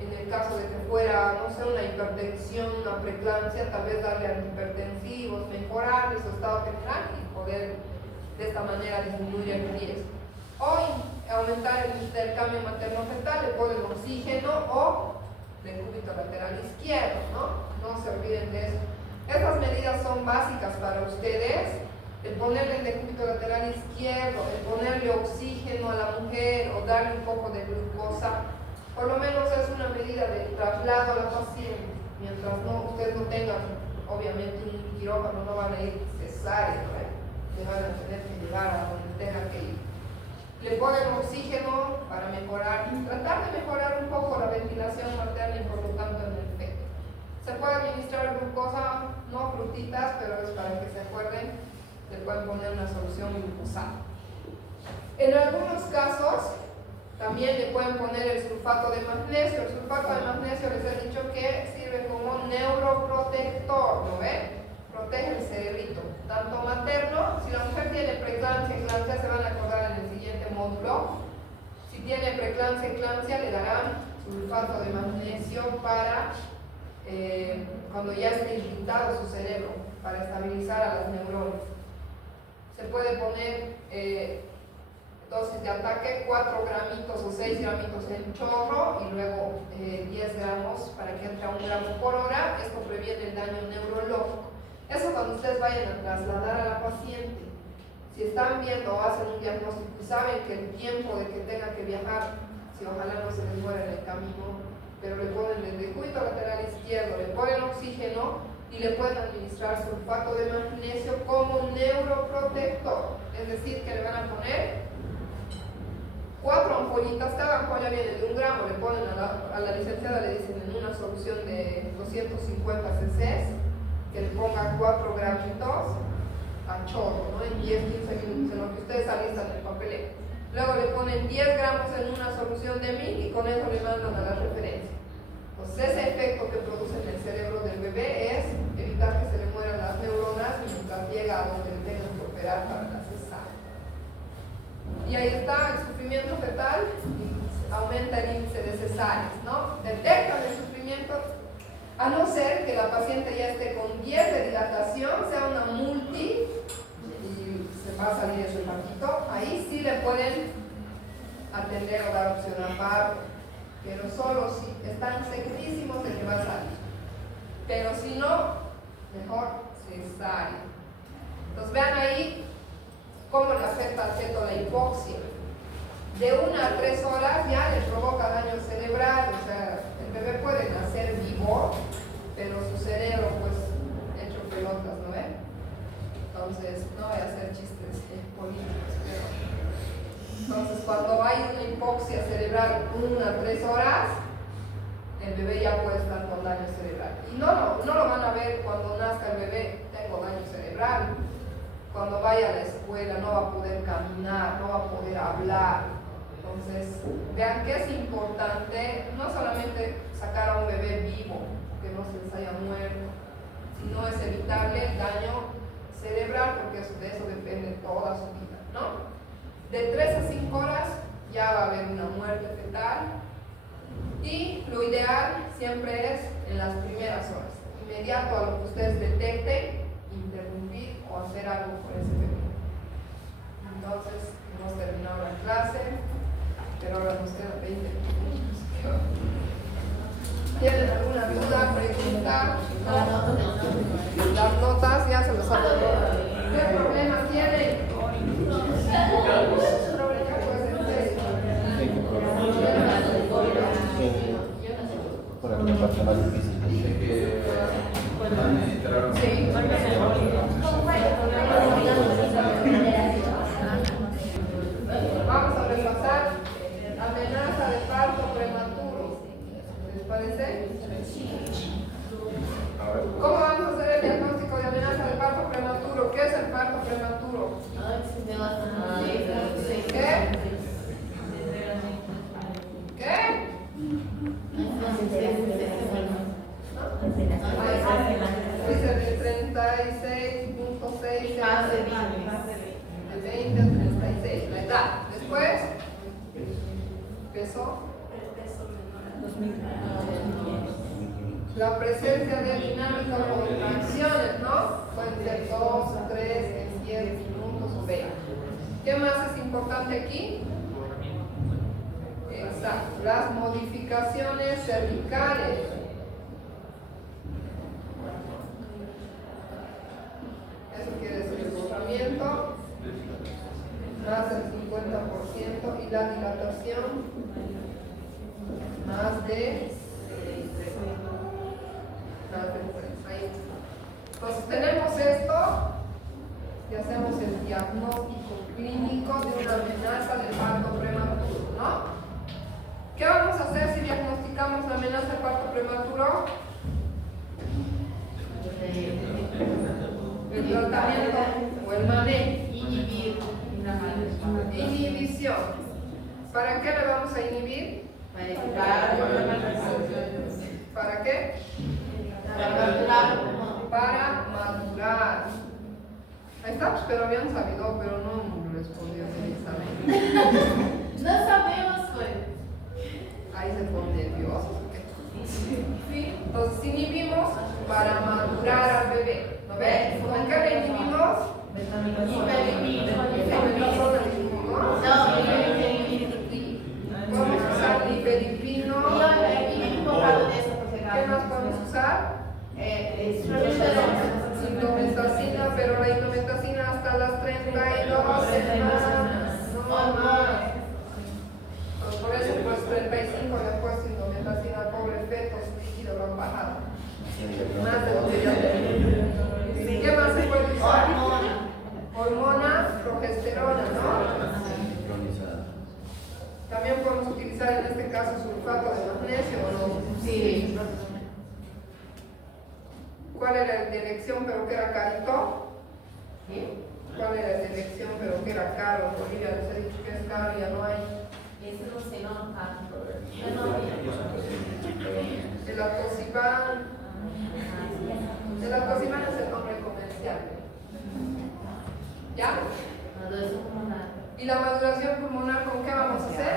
En el caso de que fuera, no sé, una hipertensión, una preeclampsia, tal vez darle antihipertensivos, mejorar su estado general y poder de esta manera disminuir el riesgo. O aumentar el intercambio materno-fetal, le ponen oxígeno o decúbito lateral izquierdo, ¿no? No se olviden de eso. Estas medidas son básicas para ustedes. El ponerle el decúbito lateral izquierdo, el ponerle oxígeno a la mujer o darle un poco de glucosa. Por lo menos es una medida de traslado a la paciente. Mientras ustedes no tengan, obviamente, un quirófano, no van a ir cesárea, ¿no? Se van a tener que llevar a donde tengan que ir. Le ponen oxígeno para mejorar, tratar de mejorar un poco la ventilación materna y por lo tanto en el feto. Se puede administrar glucosa, no frutitas, pero es para que se acuerden, le pueden poner una solución glucosada. En algunos casos, también le pueden poner el sulfato de magnesio. El sulfato de magnesio les he dicho que sirve como neuroprotector, ¿no ven? Protege el cerebrito, tanto materno. Si la mujer tiene preeclampsia, eclampsia, se van a acordar en el siguiente módulo. Si tiene preeclampsia, eclampsia, le darán sulfato de magnesio para cuando ya esté irritado su cerebro, para estabilizar a las neuronas. Se puede poner dosis de ataque, 4 gramitos o 6 gramitos en chorro y luego 10 gramos para que entre a 1 gramo por hora. Esto previene el daño neurológico. Eso cuando ustedes vayan a trasladar a la paciente. Si están viendo o hacen un diagnóstico y saben que el tiempo de que tenga que viajar, si ojalá no se les muera en el camino, pero le ponen el circuito lateral izquierdo, le ponen oxígeno y le pueden administrar sulfato de magnesio como neuroprotector. Es decir, que le van a poner 4 ampollitas, cada ampolla viene de 1 gramo, le ponen a la licenciada, le dicen en una solución de 250 cc, que le ponga 4 gramitos a chorro, ¿no? En 10-15 minutos, en lo que ustedes alistan el papeleo. Luego le ponen 10 gramos en una solución de 1000 y con eso le mandan a la referencia. Pues ese efecto que produce en el cerebro del bebé es evitar que se le mueran las neuronas mientras llega a donde le tengan que operar para la cesárea. Y ahí está el sufrimiento fetal, y aumenta el índice de cesáreas, ¿no? Detectan el sufrimiento, a no ser que la paciente ya esté con 10 de dilatación, sea una multi, y se va a salir ese patito, ahí sí le pueden atender o dar opción a parto, pero solo si están segurísimos de que va a salir. Pero si no, mejor cesárea. Entonces vean ahí cómo le afecta al feto la hipoxia. De 1 a 3 horas ya le provoca daño cerebral, o sea, el bebé puede nacer vivo, pero su cerebro pues hecho pelotas, ¿no ven? Entonces, no voy a hacer chistes políticos, pero entonces cuando hay una hipoxia cerebral 1 a 3 horas, el bebé ya puede estar con daño cerebral. Y no lo van a ver cuando nazca el bebé, tengo daño cerebral. Cuando vaya a la escuela no va a poder caminar, no va a poder hablar. Entonces, vean que es importante no solamente sacar a un bebé vivo, que no se les haya muerto, sino es evitarle el daño cerebral, porque de eso depende toda su vida, ¿no? De 3 a 5 horas ya va a haber una muerte fetal y lo ideal siempre es en las primeras horas, inmediato a lo que ustedes detecten, interrumpir o hacer algo por ese bebé. Entonces, hemos terminado la clase, pero ahora nos quedan 20 minutos. ¿Tienen alguna duda, pregunta? ¿No? Las notas ya se los han dado. ¿Qué problema tienen? Por aquí me parece más difícil. Sí. Vamos a repasar amenaza de parto prematuro. ¿Les parece? ¿Cómo vamos a hacer el diagnóstico de amenaza de parto prematuro? ¿Qué es el parto prematuro? ¿Qué? ¿Qué? Dice de 36.6 de 20 a 36, la edad. Después, peso. La presencia de dinámica o contracciones, ¿no? Pueden ser 2, 3, 10 minutos o 20. ¿Qué más es importante aquí? Exacto, las modificaciones cervicales. Eso quiere decir el rozamiento, más del 50%, y la dilatación, más Entonces tenemos esto y hacemos el diagnóstico clínico de una amenaza de parto prematuro, ¿no? ¿Qué vamos a hacer si diagnosticamos la amenaza de parto prematuro? El tratamiento o el manejo. Inhibición. ¿Para qué le vamos a inhibir? ¿Para qué? Para madurar. Ahí está, pero habían sabido, pero no respondió el examen. No sabemos, pues. Ahí se pone nervioso. ¿Sí? Entonces inhibimos para madurar al bebé. ¿No ves? ¿Con qué le inhibimos? Vamos a usar nifedipino. ¿Qué más podemos usar? Indometacina, pero la indometacina hasta las 32 semanas, no más. Por eso, pues 35 le he puesto indometacina al pobre feto, su líquido lo han bajado. Más de lo que ya tenía. ¿Qué más se puede usar? Hormona, progesterona, ¿no? También podemos utilizar en este caso sulfato de magnesio, ¿o no? Sí. ¿Cuál era el de elección pero que era carito? ¿Sí? ¿Cuál era el de elección pero que era caro? Bolivia les he dicho que es caro, ya no hay. Ese no se nota. El atosiban. El atosiban es el nombre comercial. ¿Ya? ¿Y la maduración pulmonar con qué vamos a hacer?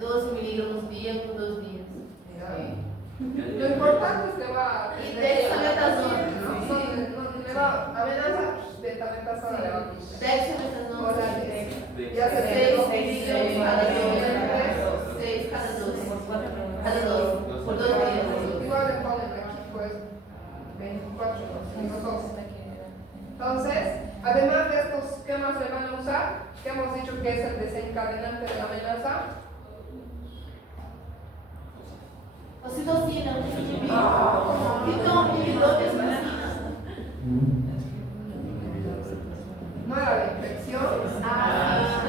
2 miligramos día por 2 días. Lo importante es que va Y dexametasona, ¿no? Le va amenaza de dexametasona le va a quitar. Dexametasona. Ya se 6 miligramos cada 2. 6 cada 2. Cada 2. Por 2 días. Igual le ponen aquí pues 24, ¿no? 2. Entonces, además de estos, ¿qué más le van a usar? ¿Qué hemos dicho que es el desencadenante de la amenaza? Oxitocina. Oxitocina. No era la infección.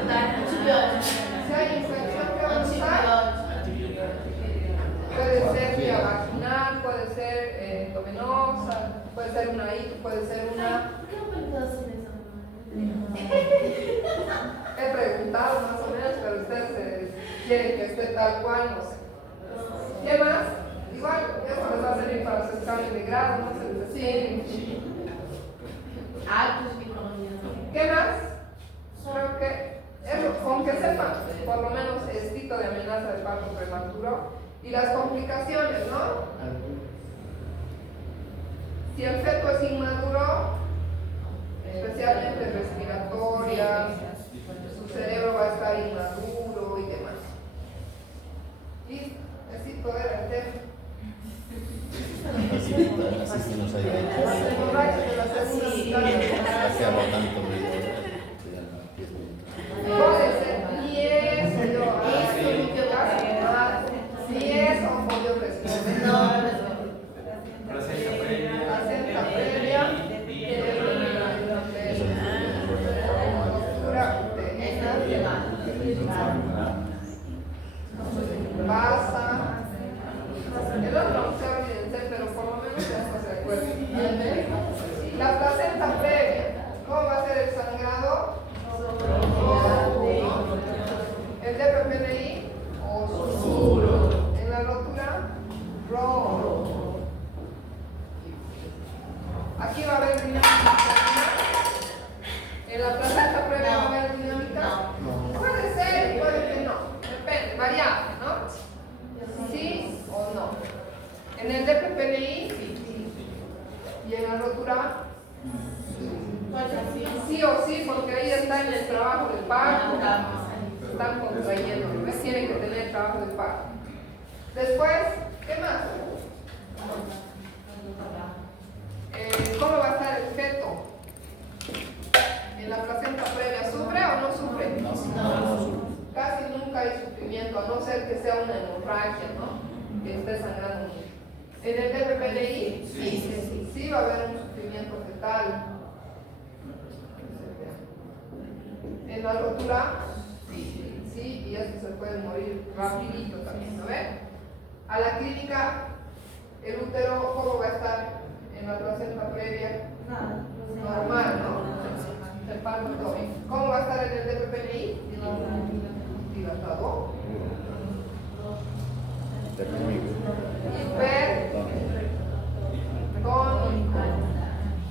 Antibiótico. Si hay infección, ¿qué van a usar? Puede ser vía vaginal, puede ser endovenosa, puede ser una I, puede ser una. He preguntado más o menos, pero ustedes quieren que esté tal cual, no sé. ¿Qué más? Igual, esto les va a servir para su examen de grado, no sé. Sí. ¿Qué más? Creo que eso, con que sepan, por lo menos el tipo de amenaza de parto prematuro y las complicaciones, ¿no? Si el feto es inmaduro, especialmente respiratoria, su cerebro va a estar inmaduro y demás. Listo, así todo era el tema. Así se nos ha ido. Los borrachos de la segunda mitad. Se habla tanto Puede ser 10, o pollo fresco. No. Placenta previa. Pasa. El otro no se olviden, pero por lo menos ya se acuerdan. La placenta previa. ¿Cómo va a ser el sangrado? El DPPNI o en la rotura rojo. Aquí va a haber dinámica. En la placenta previa va a haber dinámica. Puede ser y puede que no. Depende, variable, ¿no? Sí o no. En el DPPNI y en la rotura sí o sí, porque ahí está en el trabajo del parto. Están contrayendo, ¿no? Tienen que tener trabajo del parto. Después, ¿qué más? ¿Cómo va a estar el feto? ¿En la placenta previa sufre o no sufre? No. Casi nunca hay sufrimiento, a no ser que sea una hemorragia, ¿no? Que esté sangrando mucho. En el DPPNI sí va a haber un sufrimiento fetal. En la rotura, sí, y esto se puede morir rapidito también, ¿no ven? A la clínica, el útero, ¿cómo va a estar en la placenta previa? Normal, ¿no? El parto todo bien. ¿Cómo va a estar en el DPPNI? Dilatado. Hipertónico.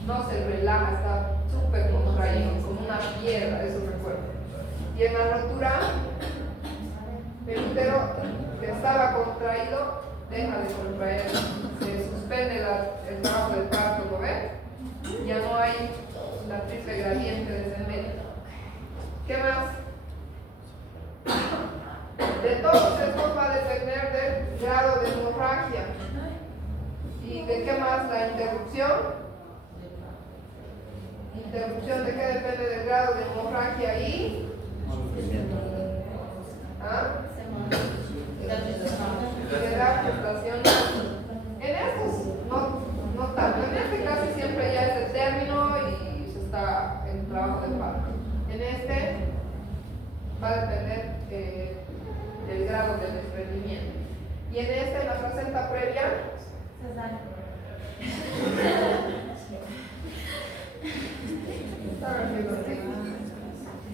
No se relaja, está súper contraído, como una piedra, eso recuerdo. Y en la rotura, el útero que estaba contraído deja de contraer, se suspende el trabajo del parto, ¿lo ven? Ya no hay la triple gradiente desde el medio. ¿Qué más? De todos estos va a depender del grado de hemorragia. ¿Y de qué más? La interrupción. ¿Interrupción de qué depende del grado de hemorragia y? ¿Ah? De la gestación. En estos no tanto. En este casi siempre ya es el término y se está en el trabajo del parto. En este va a depender del grado de desprendimiento. Y en este, en la placenta previa,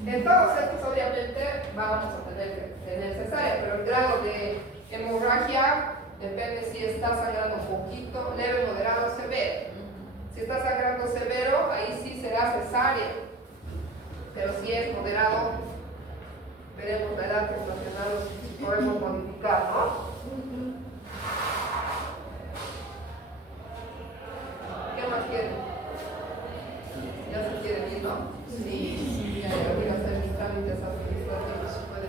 en todos estos obviamente vamos a tener que tener cesárea, pero el grado de hemorragia depende si está sangrando poquito, leve, moderado, severo. Si está sangrando severo, ahí sí será cesárea, pero si es moderado, veremos la edad gestacional